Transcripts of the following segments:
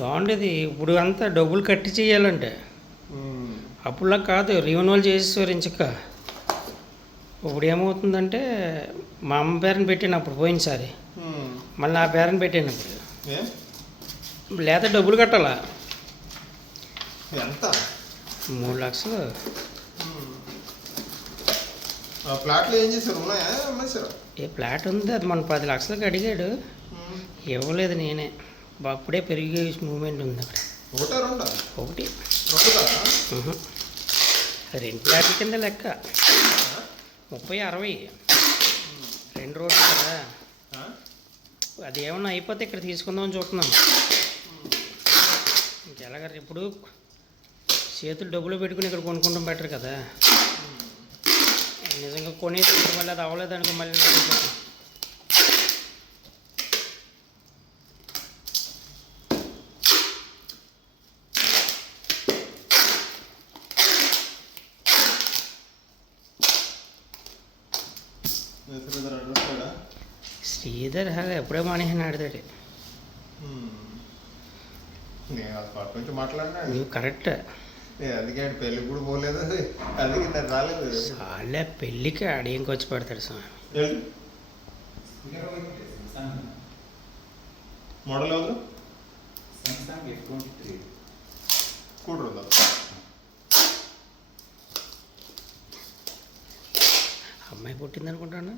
బాగుండేది. ఇప్పుడు అంతా డబ్బులు కట్టి చేయాలంటే అప్పుడులా కాదు, రివెన్యూలు చేసేవారు ఇంచక్క. ఇప్పుడు ఏమవుతుందంటే మా అమ్మ పేరుని పెట్టాను అప్పుడు పోయినసారి, మళ్ళీ నా పేరుని పెట్టాను ఇప్పుడు. లేదా డబ్బులు కట్టాలా? ఎంత? 3 లక్షలు. ఫ్లాట్లు ఏం చేశారు? ఉన్నాయా అమ్మేశారు? ఏ ఫ్లాట్ ఉంది, అది మన 10 లక్షలకు అడిగాడు, ఇవ్వలేదు నేనే. అప్పుడే పెరిగే మూమెంట్ ఉంది అక్కడ. ఒకటా రెండా? ఒకటి. రెండు 2 ఫ్లాట్ల కింద లెక్క. 30-60 2 రోడ్లు కదా. అది ఏమన్నా అయిపోతే ఇక్కడ తీసుకుందామని చూస్తున్నాం. ఇంకెలాగ ఇప్పుడు చేతులు డబ్బులు పెట్టుకుని ఇక్కడ కొనుక్కుంటాం బెటర్ కదా. నిజంగా కొని మళ్ళీ అది అవ్వలేదు అనుకో, మళ్ళీ శ్రీధర్ ఎప్పుడే మానేసిన ఆడతాడు. కొంచెం మాట్లాడినా నువ్వు కరెక్ట్. అందుకే పెళ్ళికి కూడా పోలేదు, అందుకే నేను రాలేదు. వాళ్ళే పెళ్ళికి ఆడేంకి వచ్చి పెడతాడు స్వామి. మోడల్ ఎవరు? కూడరు అమ్మాయి పుట్టింది అనుకుంటాను.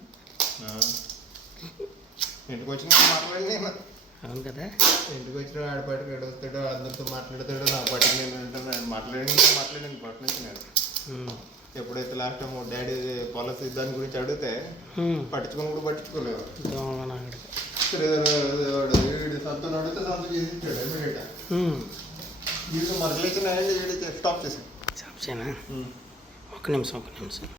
ఇంటికి వచ్చిన మాట్లాడి, అవును కదా. ఇంటికి వచ్చిన ఆడపాటికి ఎడవస్తాడు, అందరితో మాట్లాడతాడు. నా పాటికి నేను వింటాను. మాట్లాడింది పట్టు నుంచి నేను ఎప్పుడైతే లాస్ట్ టైం డాడీ పాలసీ దాని గురించి అడిగితే పట్టించుకొని కూడా పట్టించుకోలేదు. సంతం అడిగితే సంతం చేసి ఇచ్చాడు ఇమీడియట్గా. వీళ్ళు మన రిలేషన్ అయ్యండి, స్టాప్ చేసాను. ఒక నిమిషం.